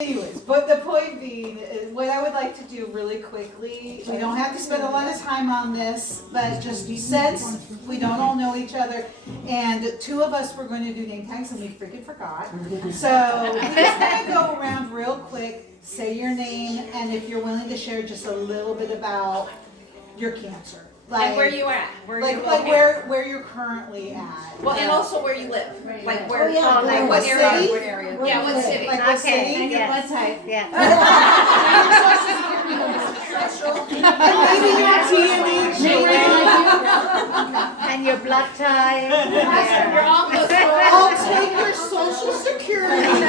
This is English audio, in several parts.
Anyways, but the point being is what I would like to do really quickly, we don't have to spend a lot of time on this, but just since we don't all know each other, and two of us were going to do name tags and we freaking forgot. So we're just gonna go around real quick, say your name, and if you're willing to share just a little bit about your cancer. Like where you at? Where like, you like located? where you're currently at. Well, and also where you live. Like where? Oh, yeah. Like What what area? city? What area? Yeah, what city? Like what Okay, city? yes. Blood type. Yeah. Maybe your TNH. And your blood type. You're Yeah. almost I'll take your social security.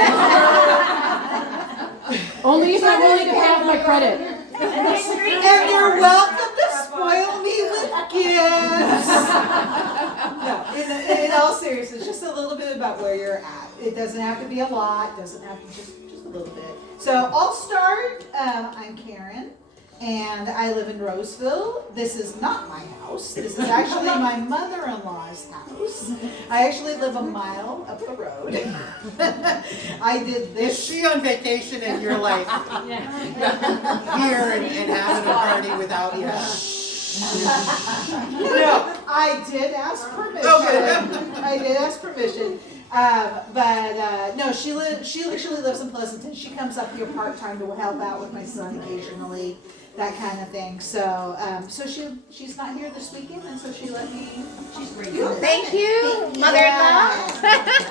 Only if I'm willing to have my credit. And you're welcome to spoil me with gifts. No, in all seriousness, just a little bit about where you're at. It doesn't have to be a lot, doesn't have to just a little bit. So I'll start. I'm Karen, and I live in Roseville. This is not my house. This is actually my mother-in-law's house. I actually live a mile up the road. I did Is this. she on vacation and you're like here and having a party without you? No, I did ask permission. I did ask permission. No, she actually lives in Pleasanton. She comes up here part-time to help out with my son occasionally, that kind of thing. So, she's not here this weekend, and so she let me. She's great. Thank you, mother-in-law.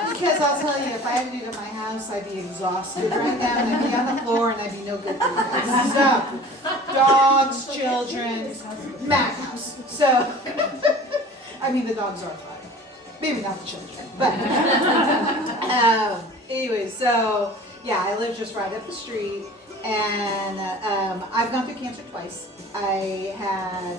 Because I'll tell you, if I had to do it at my house, I'd be exhausted right now, and I'd be on the floor, and I'd be no good for you guys. So, dogs, children, madhouse. So, I mean, the dogs are fine. Maybe not the children, but anyway, so yeah, I live just right up the street, and I've gone through cancer twice. I had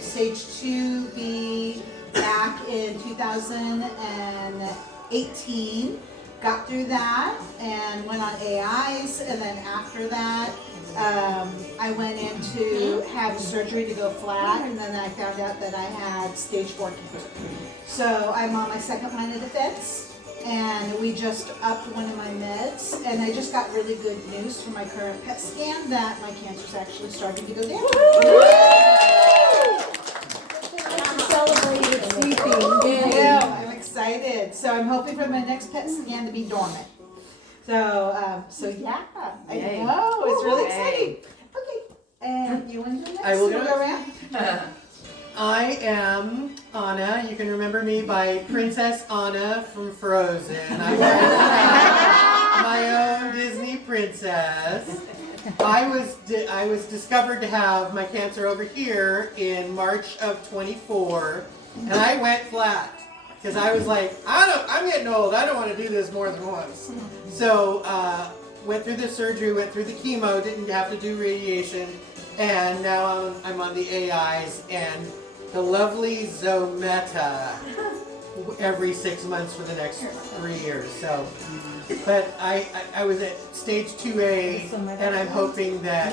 stage 2B back in 2018. Got through that and went on AIs, and then after that, I went in to have surgery to go flat, and then I found out that I had stage 4 cancer. So I'm on my second line of defense, and we just upped one of my meds, and I just got really good news from my current PET scan that my cancer's actually starting to go down. Celebrated Yeah, I'm excited. So I'm hoping for my next PET scan to be dormant. So yeah, I know, it's really exciting. Okay, and you want to do next? I will So go go around. I am Anna. You can remember me by Princess Anna from Frozen. I'm my own Disney princess. I was discovered to have my cancer over here in March of 24, and I went flat because I was like, I'm getting old. I don't want to do this more than once. So went through the surgery, went through the chemo, didn't have to do radiation, and now I'm on the AIs and the lovely Zometa every 6 months for the next 3 years. So, but I was at stage 2A, and I'm hoping that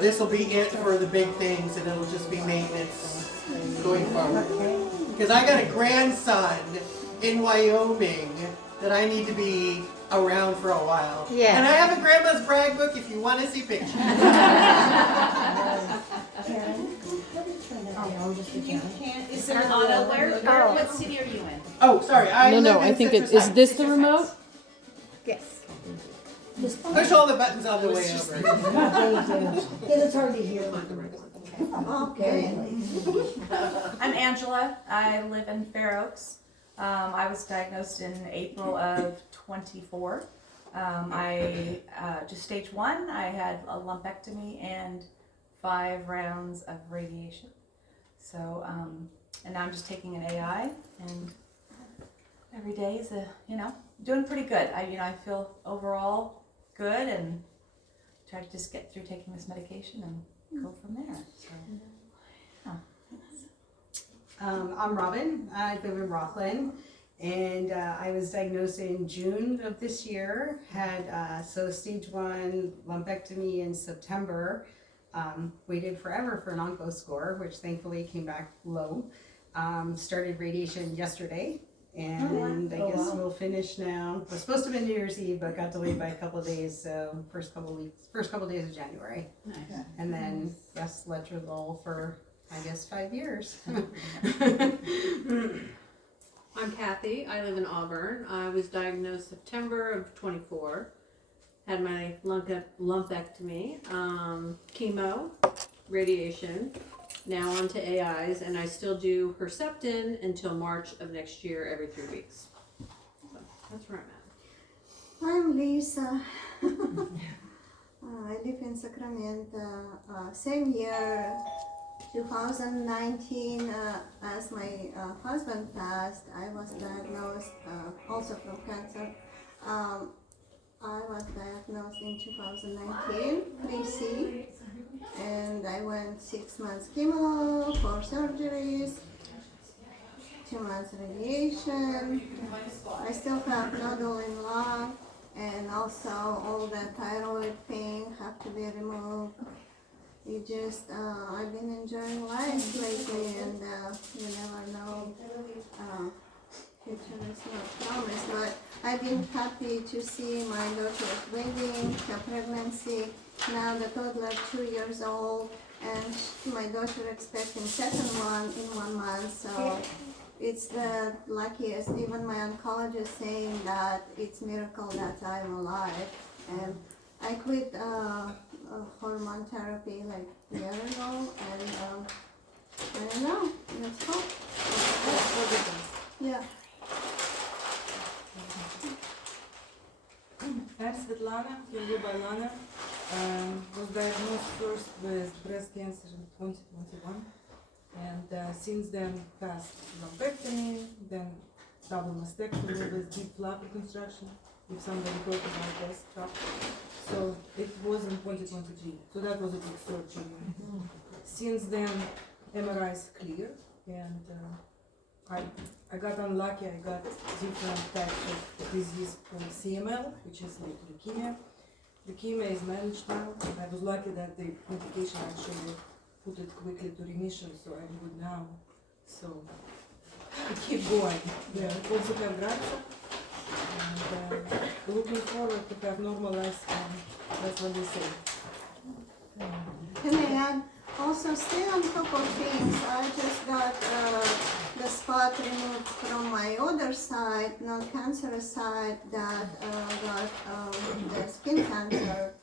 this will be it for the big things, and it'll just be maintenance going forward. Because I got a grandson in Wyoming that I need to be around for a while. Yeah. And I have a grandma's brag book if you want to see pictures. You can't, is there Anna, what city are you in? Oh, sorry. I live I in think Citrus is Heights. this the remote? Yes. Push all the buttons on the way over. It's hard to hear. Okay. I'm Angela. I live in Fair Oaks. I was diagnosed in April of 24. I just stage 1. I had a lumpectomy and 5 rounds of radiation. So, and now I'm just taking an AI, and every day is doing pretty good. I feel overall good, and try to just get through taking this medication and go from there. So, I'm Robin. I live in Rockland, and I was diagnosed in June of this year. Had stage 1 lumpectomy in September. Waited forever for an onco score, which thankfully came back low. Started radiation yesterday, And I guess we'll finish now. It was supposed to be New Year's Eve, but got delayed by a couple of days, so first couple of days of January. And then yes, ledger lull for I guess 5 years. I'm Kathy. I live in Auburn. I was diagnosed September of 24. Had my lumpectomy, chemo, radiation. Now on to AIs, and I still do Herceptin until March of next year, every 3 weeks. So that's where I'm at. I'm Lisa. I live in Sacramento. Same year, 2019, as my husband passed, I was diagnosed also from cancer. I was diagnosed in 2019, 3C, and I went 6 months chemo, 4 surgeries, 2 months radiation. I still have nodule in lung, and also all the thyroid thing have to be removed. You just, I've been enjoying life lately, and you never know. Future is not promised, but I've been happy to see my daughter's wedding, her pregnancy, now the toddler 2 years old, and my daughter expecting second one in 1 month, so it's the luckiest. Even my oncologist saying that it's miracle that I'm alive, and I quit hormone therapy like a year ago, and I don't know, let's hope. Yeah. I'm Svetlana, Lana. Was diagnosed first with breast cancer in 2021, and since then passed lumpectomy, then double mastectomy with deep flap reconstruction, if somebody heard about this stuff. So it was in 2023, so that was a big surgery. Since then, MRI is clear, and I got unlucky. I got different types of disease called CML, which is like leukemia. Leukemia is managed now. I was lucky that the medication actually put it quickly to remission, so I'm good now. So I keep going. Yeah, I also have grandson, and looking forward to have normal lifespan. That's what they say. Can I add? Also, stay on top of things. I just got the spot removed from my other side, non-cancerous side, that got the skin cancer.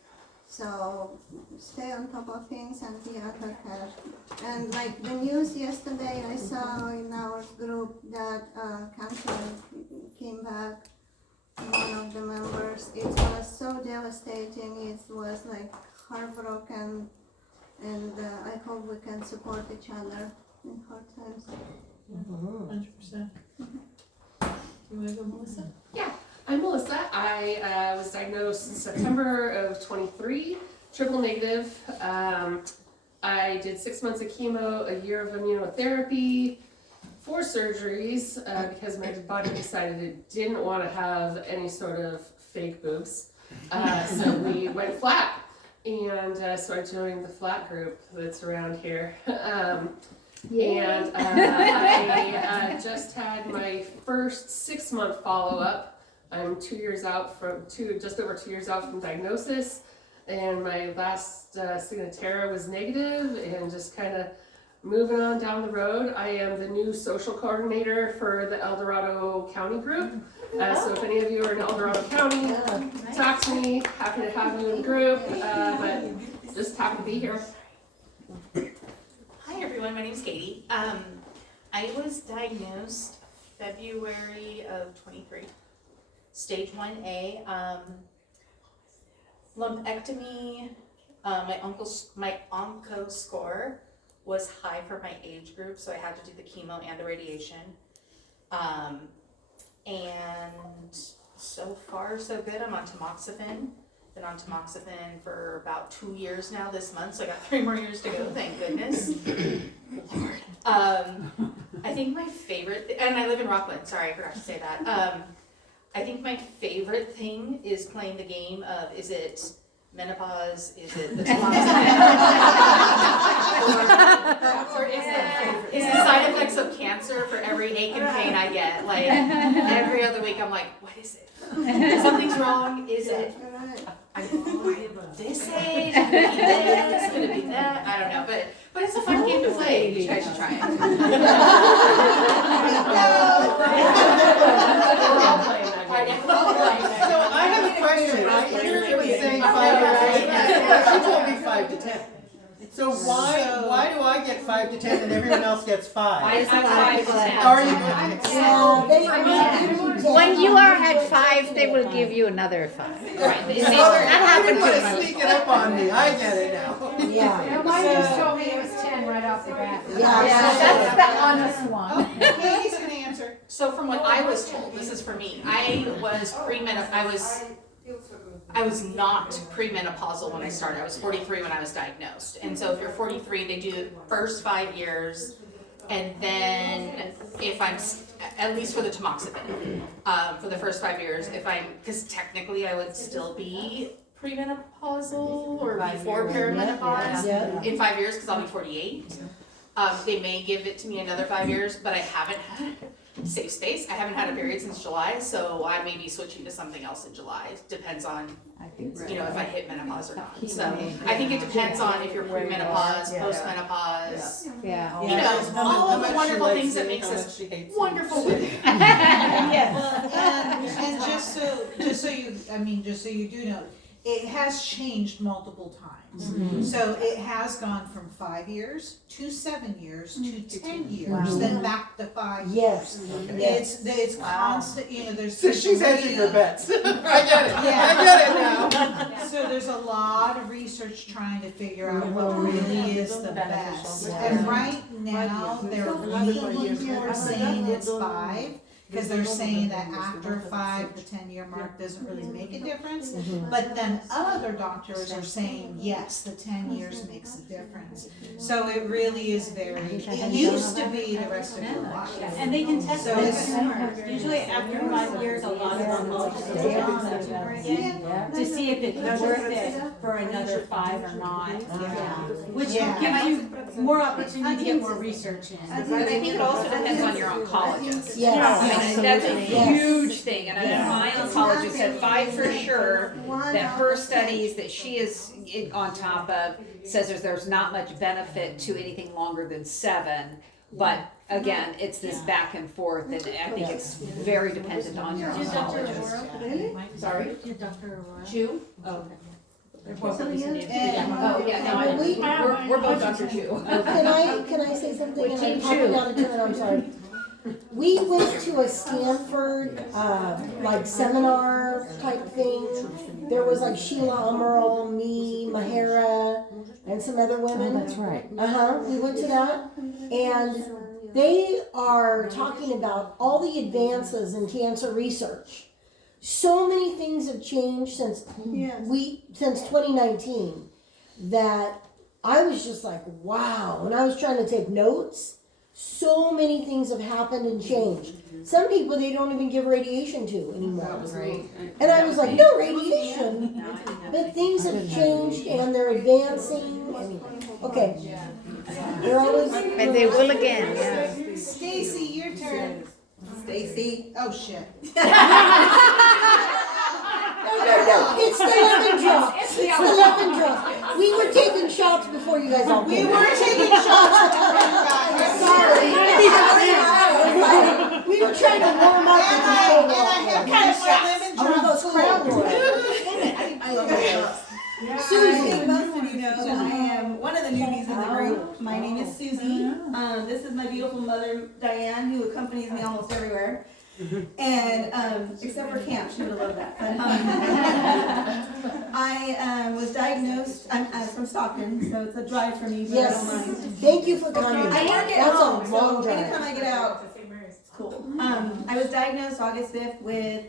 So stay on top of things and be under care. And like the news yesterday, I saw in our group that cancer came back. One of the members. It was so devastating. It was like heartbroken. And I hope we can support each other in hard times. 100%. You wanna go, Melissa? I'm Melissa. I was diagnosed in September of 23, triple negative. I did 6 months of chemo, a year of immunotherapy, 4 surgeries because my body decided it didn't want to have any sort of fake boobs. So we went flat. And so I joined the flat group that's around here. And I just had my first 6-month follow-up. I'm 2 years out from just over 2 years out from diagnosis, and my last Signatera was negative, and just kind of moving on down the road. I am the new social coordinator for the El Dorado County group. So if any of you are in El Dorado County, talk to me. Happy to have you in the group, but just happy to be here. Hi everyone, my name is Katie. I was diagnosed February of 23, stage 1A, lumpectomy. My onco score was high for my age group, so I had to do the chemo and the radiation. And so far so good. I'm on tamoxifen. Been on tamoxifen for about 2 years now this month, so I got 3 more years to go, thank goodness. Lord. I think my favorite, and I live in Rockland, sorry, I forgot to say that. I think my favorite thing is playing the game of, is it menopause? Is it the tamoxifen? Or is the side effects of cancer for every ache and pain I get? Like every other week I'm like, what is it? Something's wrong. Is it? This age? Could it be this? Could it be that? I don't know, but it's a fun game to play. You guys should try it. So I have a question. I hear everybody saying 5 to 10. She told me 5 to 10. So why do I get 5 to 10 and everyone else gets 5? I'm 5 to 10. How are you going to get When you are at 5, they will give you another 5. Right. That happened to Everybody's me. sneaking up on me. I get it now. Yeah. Mine just told me it was 10 right off the bat. That's the honest one. Oh, Katie's gonna answer. So from what I was told, this is for me. I was I was not premenopausal when I started. I was 43 when I was diagnosed. And so if you're 43, they do the first 5 years, and then if I'm, at least for the tamoxifen, for the first 5 years, because technically I would still be premenopausal or before perimenopause in 5 years, because I'll be 48. They may give it to me another 5 years, but I haven't had safe space. I haven't had a period since July, so I may be switching to something else in July. Depends on, if I hit menopause or not. So I think it depends on if you're premenopause, postmenopause. Yeah. All of the wonderful things that makes us wonderful women. And just so you do know, it has changed multiple times. So it has gone from 5 years to 7 years to 10 years, then back to 5 years. It's constant, there's. So she's hedging her bets. I get it. I get it now. So there's a lot of research trying to figure out what really is the best. And right now, they're leaning more saying it's 5. Because they're saying that after 5, the 10-year mark doesn't really make a difference. But then other doctors are saying, yes, the 10 years makes a difference. So it really is it used to be the rest of your life. And they can test So it. Usually after 5 years, a lot of oncologists will test the tumor again to see if it's worth it for another 5 or not. Which gives you more opportunity to get more research in. But I think it also depends on your oncologist. Yes. And that's a huge thing, and I know my oncologist said 5 for sure, that her studies that she is on top of says there's not much benefit to anything longer than 7, but again, it's this back and forth, and I think it's very dependent on your oncologist. Really? Sorry? Did Dr. Aurora? Chu? Oh, okay. We're both Dr. Chu. Can I say something? And I'm probably out of turn, I'm sorry. We went to a Stanford, seminar type thing. There was Sheila Amaral, me, Mahara, and some other women. That's right. We went to that, and they are talking about all the advances in cancer research. So many things have changed since 2019 that I was just like, wow. When I was trying to take notes, so many things have happened and changed. Some people they don't even give radiation to anymore. And I was like, no radiation. But things have changed and they're advancing. Okay. They're always. And they will again, yeah. Stacy, your turn. Stacy. Oh shit. No, it's the lemon drop. It's the lemon drop. We were taking shots before you guys all came. We were taking shots before you guys. Sorry. We were trying to warm up. And I have kind of lemon drop Susie. I think most of you know that I am one of the newbies in the group. My name is Susie. This is my beautiful mother, Diane, who accompanies me almost everywhere. And except for camp, she would have loved that. But, I was diagnosed. I'm from Stockton, so it's a drive for me. But Yes. I don't mind. Thank you for coming. I work at That's home, a long so drive. anytime I get out, it's cool. I was diagnosed August 5th with,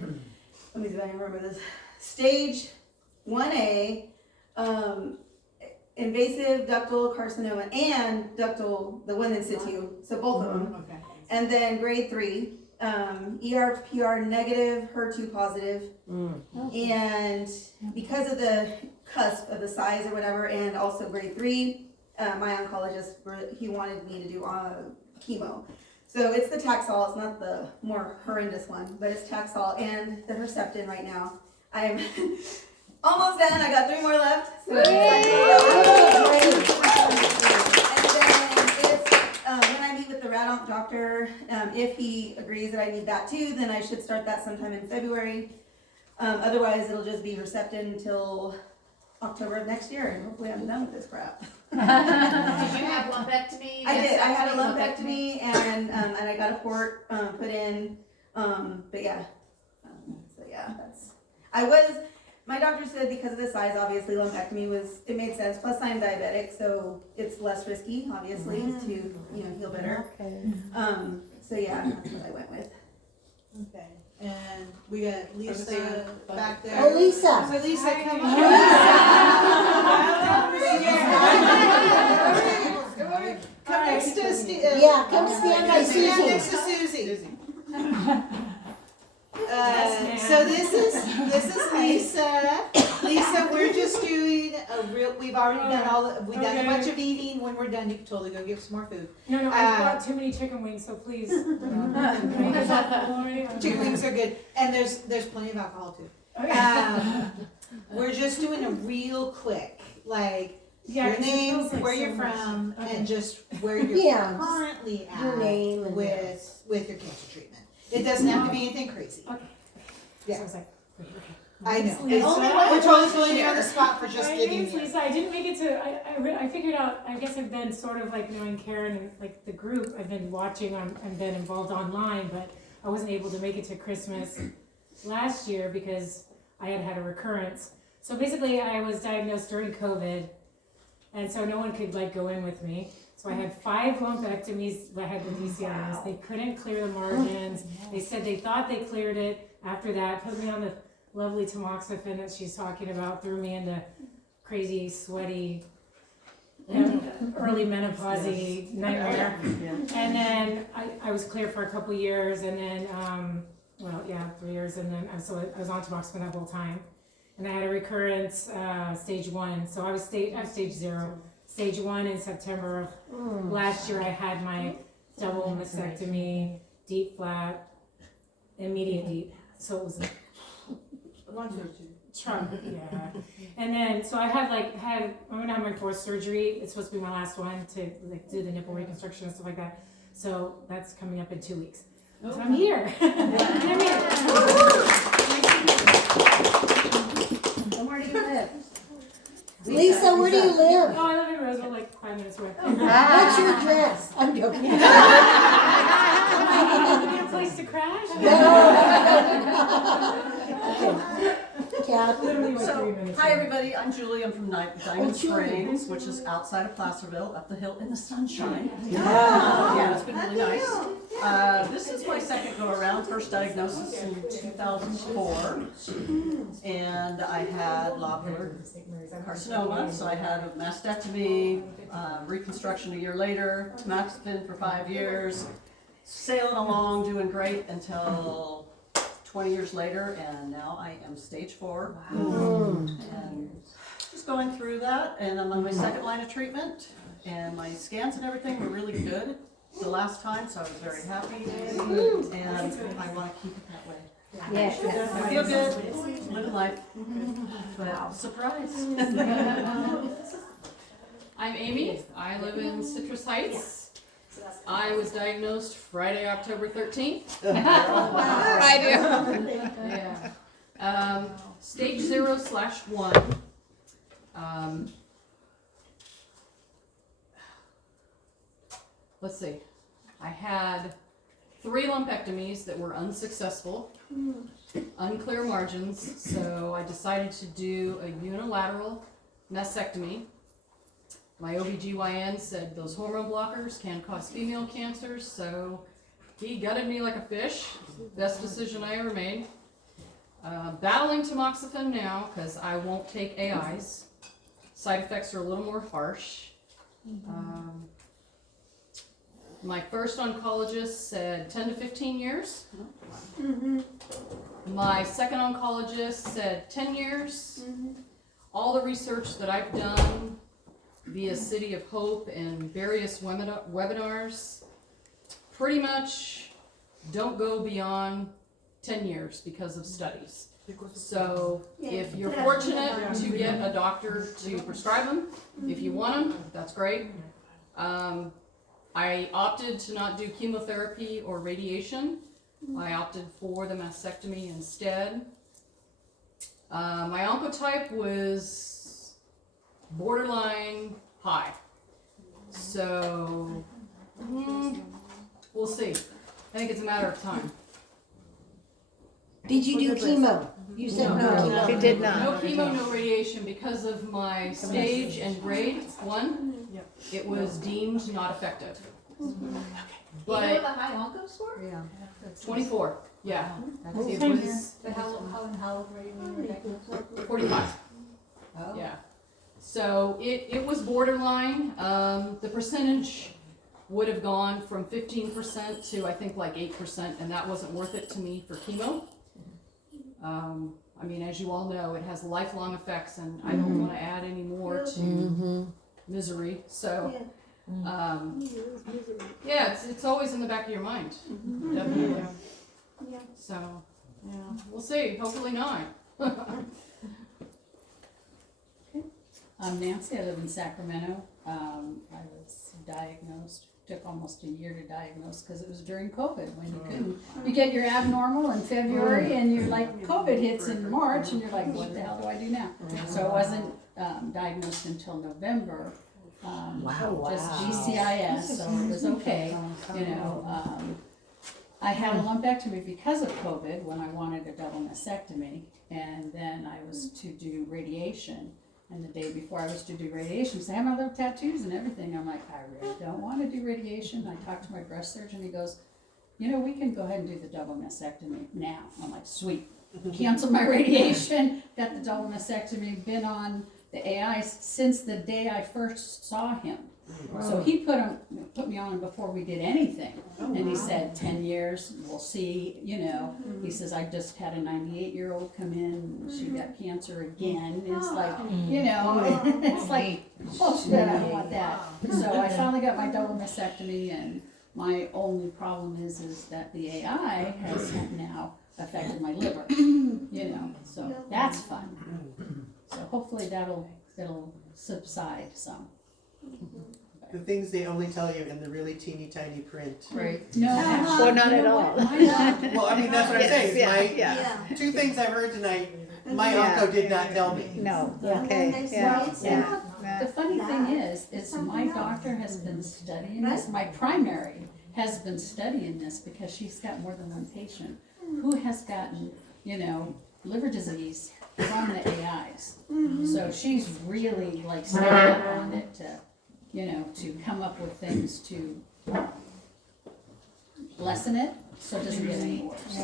let me see if I can remember this, stage 1A, invasive ductal carcinoma and the one in situ, so both of them. Okay. And then grade 3, ER/PR negative, HER2 positive. And because of the cusp of the size or whatever, and also grade 3. My oncologist, he wanted me to do chemo. So it's the Taxol, it's not the more horrendous one, but it's Taxol and the Herceptin right now. I'm almost done, I got 3 more left. So it's when I meet with the rad onc doctor, if he agrees that I need that too, then I should start that sometime in February. Otherwise, it'll just be Herceptin until October of next year, and hopefully I'm done with this crap. Did you have lumpectomy? I did. I had a lumpectomy, and I got a port put in. But yeah, so yeah, my doctor said because of the size, obviously lumpectomy it made sense. Plus I'm diabetic, so it's less risky, obviously, to heal better. Okay. So yeah, that's what I went with. Okay. And we got Lisa back there. Oh, Lisa. So Lisa, come on. Come next to Steve. Yeah, come stand by Susie. Stand next to Susie. So this is Lisa. Lisa, we're just doing we've already done we've done a bunch of eating. When we're done, you can totally go get some more food. No, I bought too many chicken wings, so please. Chicken wings are good, and there's plenty of alcohol too. We're just doing a real quick, like your name, where you're from, and just where you're currently at Your name and with your cancer treatment. It doesn't have to be anything crazy. Okay. Yeah. So I was like, okay. I know. Lisa. We're totally putting you on the spot for just My giving name's you. Lisa. I didn't make it to. I figured out. I guess I've been sort of like knowing Karen and like the group. I've been watching and been involved online, but I wasn't able to make it to Christmas last year because I had a recurrence. So basically, I was diagnosed during COVID, and so no one could like go in with me. So I had 5 lumpectomies. I had the DCIs. They couldn't clear the margins. They said they thought they cleared it. After that, put me on the lovely tamoxifen that she's talking about, threw me into crazy, sweaty, early menopause-y nightmare. And then I was clear for a couple years, and then, 3 years, and then I was on tamoxifen that whole time. And I had a recurrence, stage 1. So I have stage 0. Stage 1 in September of last year. I had my double mastectomy, deep flat, immediate deep. So it was Trump, yeah. And then, so I have I'm gonna have my 4th surgery. It's supposed to be my last one to like do the nipple reconstruction and stuff like that. So that's coming up in 2 weeks. So I'm here. I'm here. Where do you live? Lisa, where do you live? Oh, I live in Roseville, like 5 minutes away. What's your address? I'm joking. A good place to crash? Hi everybody, I'm Julie. I'm from Diamond Springs, which is outside of Placerville, up the hill in the sunshine. Yeah, it's been really nice. This is my second go around. First diagnosis in 2004, and I had lobular carcinoma, so I had a mastectomy, reconstruction a year later, tamoxifen for 5 years, sailing along, doing great until 20 years later, and now I am stage 4. Wow. And just going through that, and I'm on my 2nd line of treatment, and my scans and everything were really good the last time, so I was very happy, and I want to keep it that way. Yes. I feel good, living life. Wow, surprise. I'm Amy. I live in Citrus Heights. I was diagnosed Friday, October 13th. I do. Yeah. Stage 0/1. Let's see. I had 3 lumpectomies that were unsuccessful, unclear margins, so I decided to do a unilateral mastectomy. My OBGYN said those hormone blockers can cause female cancers, so he gutted me like a fish. Best decision I ever made. Battling tamoxifen now because I won't take AIs. Side effects are a little more harsh. My first oncologist said 10 to 15 years. My second oncologist said 10 years. all the research that I've done via City of Hope and various webinars pretty much don't go beyond 10 years because of studies. So if you're fortunate to get a doctor to prescribe them, if you want them, that's great. I opted to not do chemotherapy or radiation. I opted for the mastectomy instead. My oncotype was borderline high. So, we'll see. I think it's a matter of time. Did you do chemo? You said no chemo. She did not. No chemo, no radiation because of my stage and grade 1. It was deemed not effective. But Even with a high onco score? Yeah. 24, yeah. It was How old were you when you were diagnosed? 45. Oh. Yeah. So it was borderline. The percentage would have gone from 15% to I think like 8%, and that wasn't worth it to me for chemo. I mean, as you all know, it has lifelong effects, and I don't want to add any more to misery. So, yeah, it's always in the back of your mind. Definitely. So, yeah, we'll see. Hopefully not. I'm Nancy. I live in Sacramento. I was diagnosed. Took almost a year to diagnose because it was during COVID when you couldn't. You get your abnormal in February and you're like, COVID hits in March and you're like, what the hell do I do now? So I wasn't diagnosed until November. Just GCIS, so it was okay. You know, I had a lumpectomy because of COVID when I wanted a double mastectomy, and then I was to do radiation. And the day before I was to do radiation, so I have my little tattoos and everything. I'm like, I really don't want to do radiation. I talked to my breast surgeon. He goes, you know, we can go ahead and do the double mastectomy now. I'm like, sweet. Canceled my radiation, got the double mastectomy, been on the AI since the day I first saw him. So he put me on before we did anything. And he said, 10 years, we'll see, you know. He says, I just had a 98-year-old come in, she got cancer again. It's like, you know, it's like, oh shit, I don't want that. So I finally got my double mastectomy, and my only problem is that the AI has now affected my liver, you know, so that's fun. So hopefully it'll subside some. The things they only tell you in the really teeny tiny print. Right. No, Well, not at all. Well, I mean, that's what I'm saying. Yeah, My two things I've heard tonight, my Yeah. onco did not tell me. No, And okay, they say yeah, it's yeah. not The funny thing is my doctor has been studying this, my primary has been studying this because she's got more than one patient who has gotten, you know, liver disease from the AIs. So she's really like studying up on it to, you know, to come up with things to lessen it so it doesn't get any worse.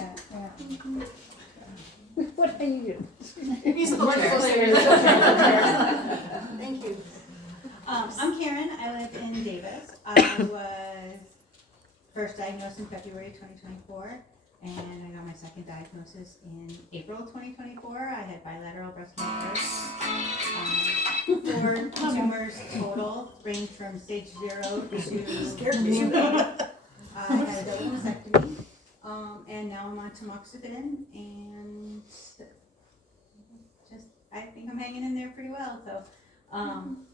What are you doing? Musical chairs. Thank you. I'm Karen. I live in Davis. I was first diagnosed in February 2024, and I got my second diagnosis in April 2024. I had bilateral breast cancer. 4 tumors total, ranged from stage 0 to 2. I had a double mastectomy, and now I'm on tamoxifen, and just I think I'm hanging in there pretty well. So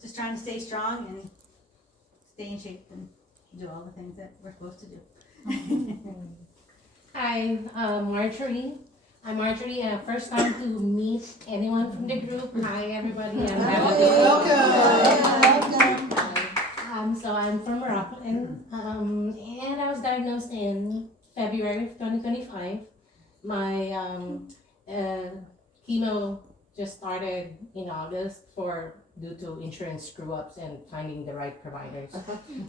just trying to stay strong and stay in shape and do all the things that we're supposed to do. Hi, Marjorie. I'm Marjorie, first time to meet anyone from the group. Hi, everybody. Welcome. So I'm from Rockland, and I was diagnosed in February of 2025. My chemo just started in August due to insurance screw-ups and finding the right providers.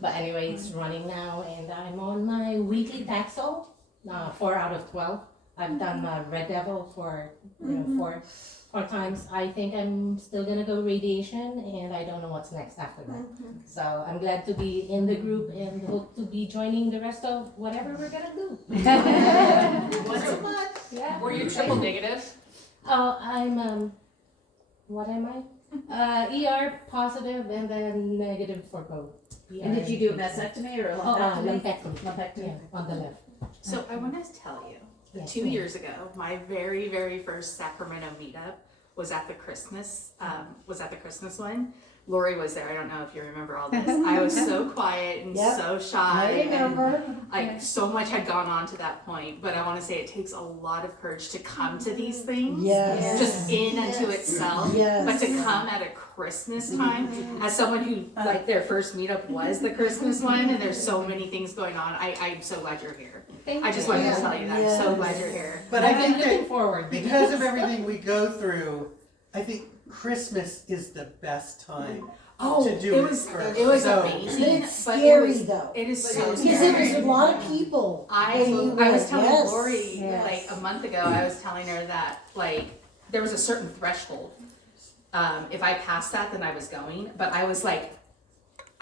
But anyway, it's running now, and I'm on my weekly Taxol, 4 out of 12. I've done Red Devil for four times. I think I'm still gonna go radiation, and I don't know what's next after that. So I'm glad to be in the group and hope to be joining the rest of whatever we're gonna do. Once a month. Yeah. Were you triple negative? Oh, I'm what am I? ER positive and then negative for both. And did you do a mastectomy or a lumpectomy? Lumpectomy. Yeah, on the left. So I want to tell you, Yes, 2 ma'am. years ago, my very, very first Sacramento meetup was at the Christmas one. Lori was there. I don't know if you remember all this. I was so quiet and Yep. so shy. I remember. And so much had gone on to that point, but I want to say it takes a lot of courage to come to these things. Yes. Just in unto itself. Yes. But to come at a Christmas time, as someone who like their first meetup was the Christmas one, and there's so many things going on. I'm so glad you're here. I just wanted to tell you that. I'm so glad you're here. But I I've been think looking that forward. because of everything we go through, I think Christmas is the best time to do it was So- amazing. It's but scary it was, though. It is so Because scary. there was a lot of people. I and you was went, telling yes, Lori yes. like a month ago. I was telling her that like there was a certain threshold. If I passed that, then I was going. But I was like,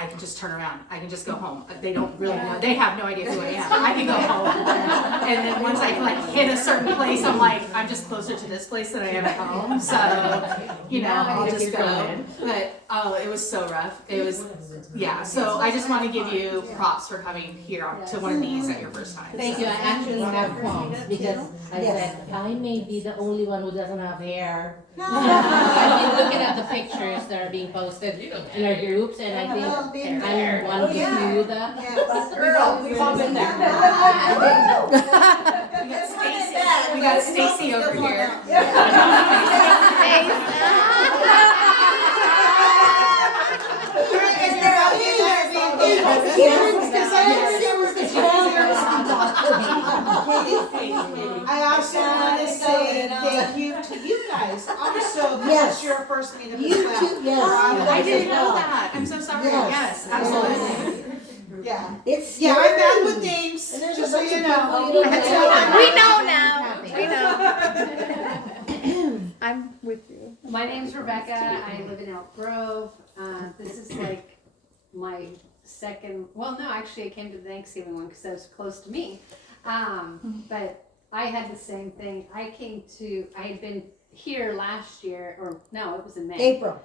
I can just turn around. I can just go home. They don't really know. They have no idea who I am. I can go home. And then once I like hit a certain place, I'm like, I'm just closer to this place than I am at home. So, I'll just go. But it was so rough. It was, yeah. So I just want to give you props for coming here to one of these at your first time. Thank you. I actually have qualms because I said I may be the only one who doesn't have hair. I've been looking at the pictures that are being posted in our groups, and I think I'm one of the few that. Girl, we've all been there. We got Stacy over here. I also want to say thank you to you guys. Also, this Yes. is your first meetup as You well. too, yes. I didn't know that. I'm so sorry. Yes. Yes, absolutely. Yeah. It's Yeah, scary. I'm bad with names, And there's just a so bunch you of know. people you don't know. We know now. We know. I'm with you. My name's Rebecca. I live in Elk Grove. This is like my second, well, no, actually I came to the Thanksgiving one because that was close to me. But I had the same thing. I had been here last year, or no, it was in May. April.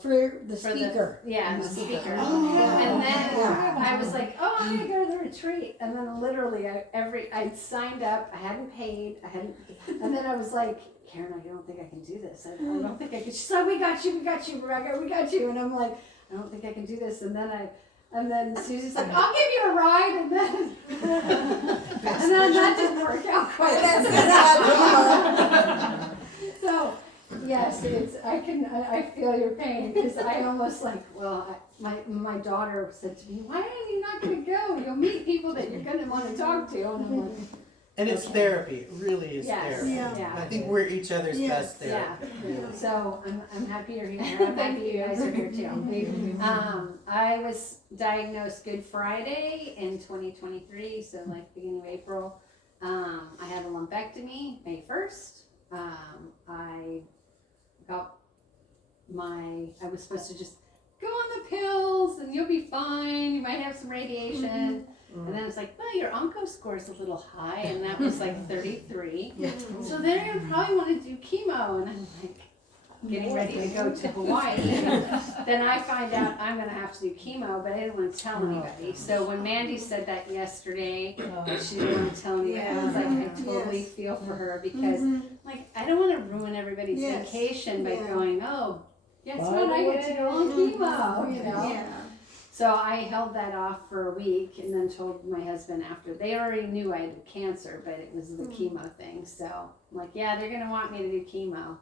For the speaker. The speaker. Oh, yeah. And then Yeah. I was like, oh, I'm gonna go to the retreat. And then literally I'd signed up, I hadn't paid, and then I was like, Karen, I don't think I can do this. I don't think I can. She's like, we got you, Rebecca, we got you. And I'm like, I don't think I can do this. And then Susie's like, I'll give you a ride. And then that didn't work out quite. So yes, I feel your pain because I almost like, my daughter said to me, why are you not going to go? You'll meet people that you're going to want to talk to. And I'm like, And it's therapy. It really is Yes. therapy. Yeah. I think we're each other's best therapy. Yeah. So I'm happy you're here. I'm happy you guys are here too. I was diagnosed Good Friday in 2023, so like beginning of April. I had a lumpectomy May 1st. I was supposed to just go on the pills and you'll be fine. You might have some radiation. And then it's like, well, your onco score is a little high, and that was like 33. So then you probably want to do chemo, and I'm like getting ready to go to Hawaii. Then I find out I'm going to have to do chemo, but I didn't want to tell anybody. So when Mandy said that yesterday, she didn't want to tell anybody. I was like, I totally feel for her because, like, I don't want to ruin everybody's vacation by going, oh, guess what? I get to go on chemo, you know. Yeah. So I held that off for a week and then told my husband after. They already knew I had cancer, but it was the chemo thing. So I'm like, yeah, they're going to want me to do chemo.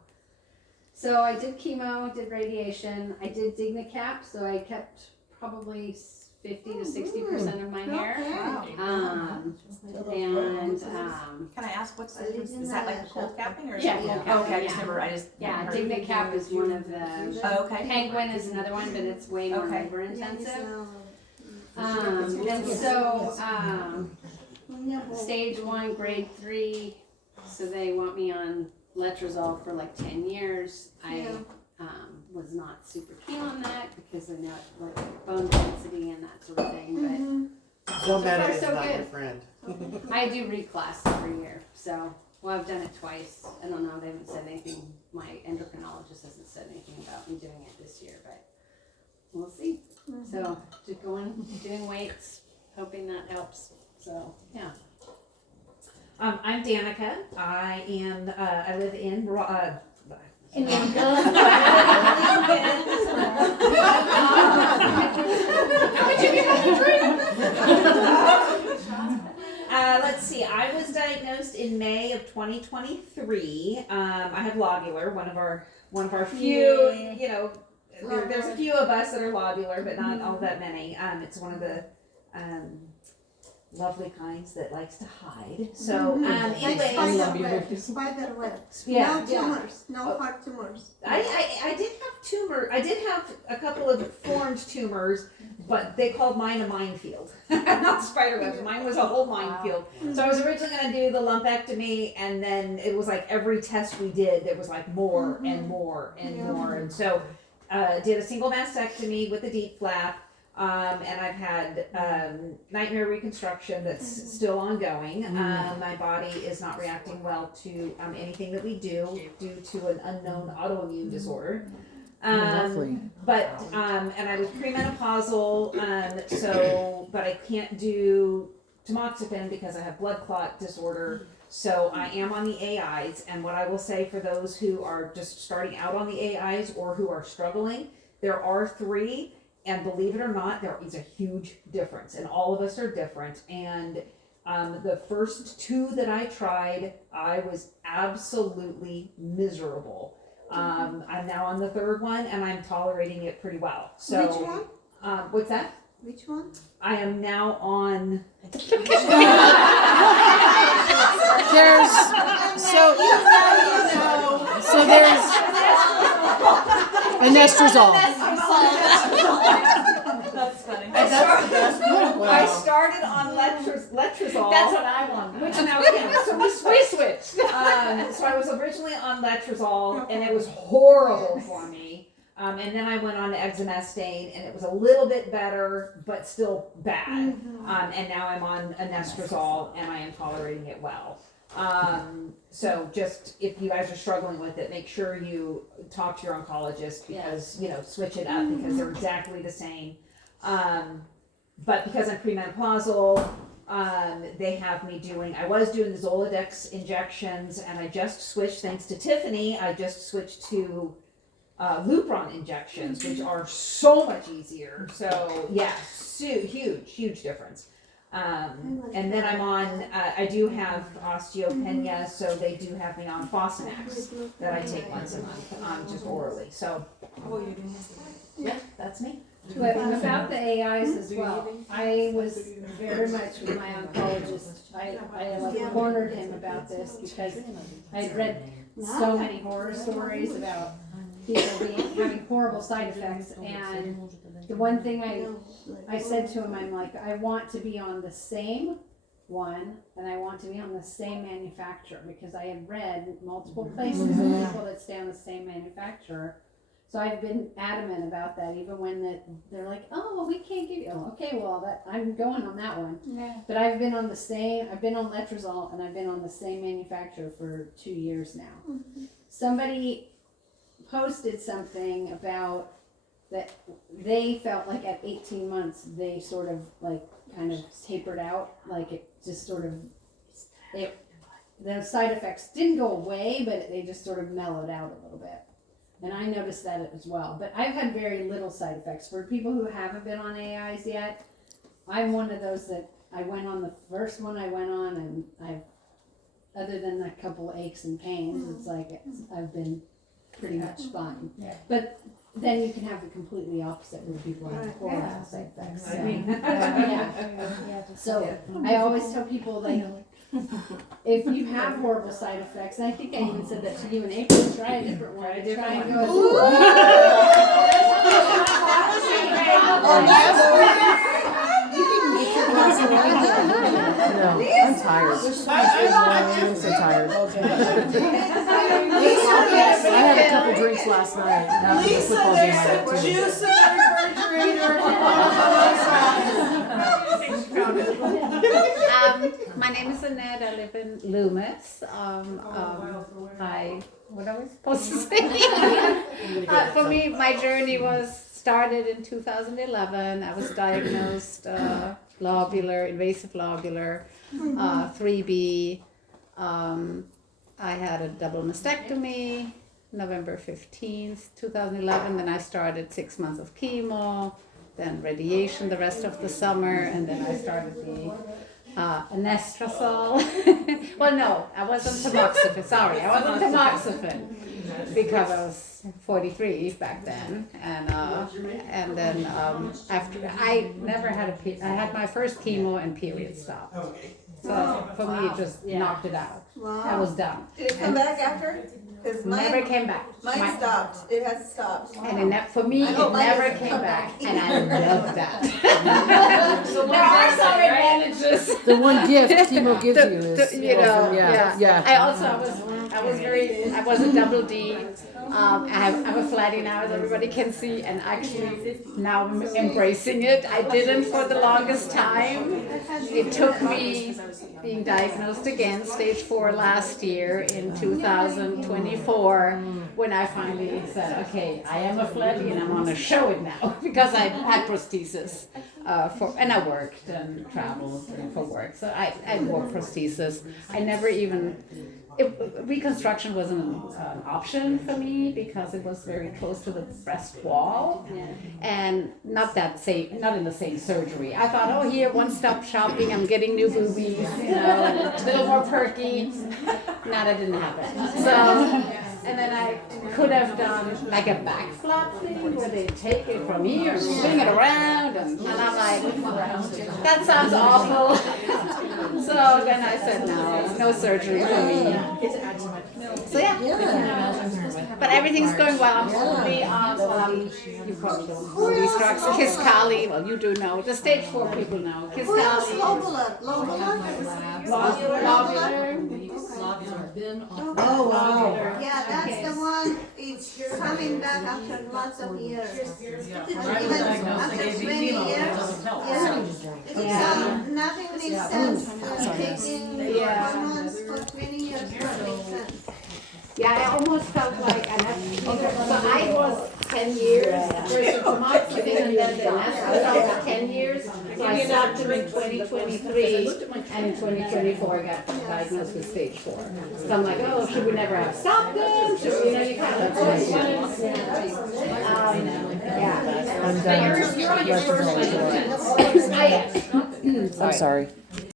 So I did chemo, did radiation. I did Dignacap, so I kept probably 50 to 60% of my hair. Can I ask what's the difference? Is that like the cold capping or is Yeah, it yeah. cold? Okay, I just never, I just. Yeah, heard. Dignacap is one of the. Oh, okay. Penguin is another one, but it's way more Okay. labor intensive. And so, stage 1, grade 3, so they want me on letrozole for like 10 years. I was not super keen on that because I know like bone density and that sort of thing, but Zomedic is so not good. your friend. I do reclass every year, so Well, I've done it twice. I don't know, they haven't said anything, my endocrinologist hasn't said anything about me doing it this year, but we'll see. So, just doing weights, hoping that helps, so, yeah. I'm Danica. I am, I live in, let's see, I was diagnosed in May of 2023. I have lobular, one of our few, you know, there's a few of us that are lobular, but not all that many. It's one of the lovely kinds that likes to hide. So, anyways, spider webs. Yeah. No tumors, no heart tumors. I did have tumor. I did have a couple of formed tumors, but they called mine a minefield, not spider webs. Mine was a whole minefield. So I was originally going to do the lumpectomy, and then it was like every test we did, there was like more and more and more, and so did a single mastectomy with a deep flap. And I've had nightmare reconstruction that's still ongoing. My body is not reacting well to anything that we do due to an unknown autoimmune disorder. But and I was premenopausal, so but I can't do tamoxifen because I have blood clot disorder. So I am on the AIs, and what I will say for those who are just starting out on the AIs or who are struggling, there are 3. And believe it or not, there is a huge difference, and all of us are different. And the first 2 that I tried, I was absolutely miserable. I'm now on the 3rd one, and I'm tolerating it pretty well. So, which one? What's that? Which one? I am now on. There's anastrozole. That's funny. I started on letrozole. That's what I want. Which now so we switched. So I was originally on letrozole, and it was horrible for me. And then I went on to exemestane, and it was a little bit better, but still bad. And now I'm on anastrozole, and I am tolerating it well. So just if you guys are struggling with it, make sure you talk to your oncologist because you know, switch it up because they're exactly the same. But because I'm premenopausal, they have me doing, I was doing the Zoladex injections, and I just switched, thanks to Tiffany, I just switched to Lupron injections, which are so much easier. So yeah, huge difference. And then I'm on, I do have osteopenia, so they do have me on Fosamax that I take once a month, just orally. So, yeah, that's me. But about the AIs as well, I was very much with my oncologist. I like cornered him about this because I had read so many horror stories about people having horrible side effects, and the one thing I said to him, I'm like, I want to be on the same one, and I want to be on the same manufacturer, because I have read multiple places of people that stay on the same manufacturer. So I've been adamant about that, even when they're like, oh, we can't give you, okay, well, I'm going on that one. Yeah. But I've been on letrozole, and I've been on the same manufacturer for 2 years now. Somebody posted something about that they felt like at 18 months they sort of like kind of tapered out, like it just sort of, the side effects didn't go away, but they just sort of mellowed out a little bit. And I noticed that as well. But I've had very little side effects. For people who haven't been on AIs yet, I'm one of those that I went on the first one I went on, and other than a couple aches and pains, it's like I've been pretty much fine. Yeah. But then you can have the completely opposite where people have horrible side effects. So, So I always tell people, like, if you have horrible side effects, and I think I even said that to you in April, try a different one. Try and No, I'm tired. I'm so tired. I had a couple drinks last night. Lisa, there's some juice in the refrigerator. My name is Annette. I live in Loomis. What are we supposed to say? For me, my journey started in 2011. I was diagnosed invasive lobular, 3B. I had a double mastectomy, November 15th, 2011. Then I started 6 months of chemo, then radiation the rest of the summer, and then I started the anastrozole. Well, no, I wasn't tamoxifen. Sorry, I wasn't tamoxifen because I was 43 back then, and then after I never had I had my first chemo and period stopped. So for me, it just knocked it out. Wow. I was done. Did it come back after? 'Cause Never came back. Mine stopped. It has stopped. And for me, I it hope mine never doesn't came come back, back. and I love that. So there are some advantages. The one gift chemo gives you is, you know, yeah. I was a double D. I'm a flatty now, as everybody can see, and actually now I'm embracing it. I didn't for the longest time. It took me being diagnosed again, stage 4 last year in 2024, when I finally said, okay, I am a flatty and I'm gonna show it now, because I had prosthesis. And I worked and traveled for work, so I wore prosthesis. I never even, reconstruction wasn't an option for me because it was very close to the breast wall, and not in the same surgery. I thought, oh, here, one-stop shopping, I'm getting new boobies, a little more perky. No, that didn't happen. So. And then I could have done like a back flop thing where they take it from here and swing it around, and I'm like, that sounds awful. So then I said, no surgery for me. So yeah. But everything's going well. I'm only on, you probably don't know these drugs, Kisqali, well, you do know, the stage 4 people know. Kisqali. Oh, wow. Yeah, that's the one, it's coming back after lots of years. Even after 20 years. Yeah. Nothing makes sense. Taking hormones for 20 years doesn't make sense. Yeah, I almost felt like so I was 10 years, first tamoxifen and then the anastrozole for 10 years. So I stopped in 2023, and in 2024 I got diagnosed with stage 4. So I'm like, oh, should we never have stopped them? Should we, you kind of I'm done. But you're on your first one. I'm sorry.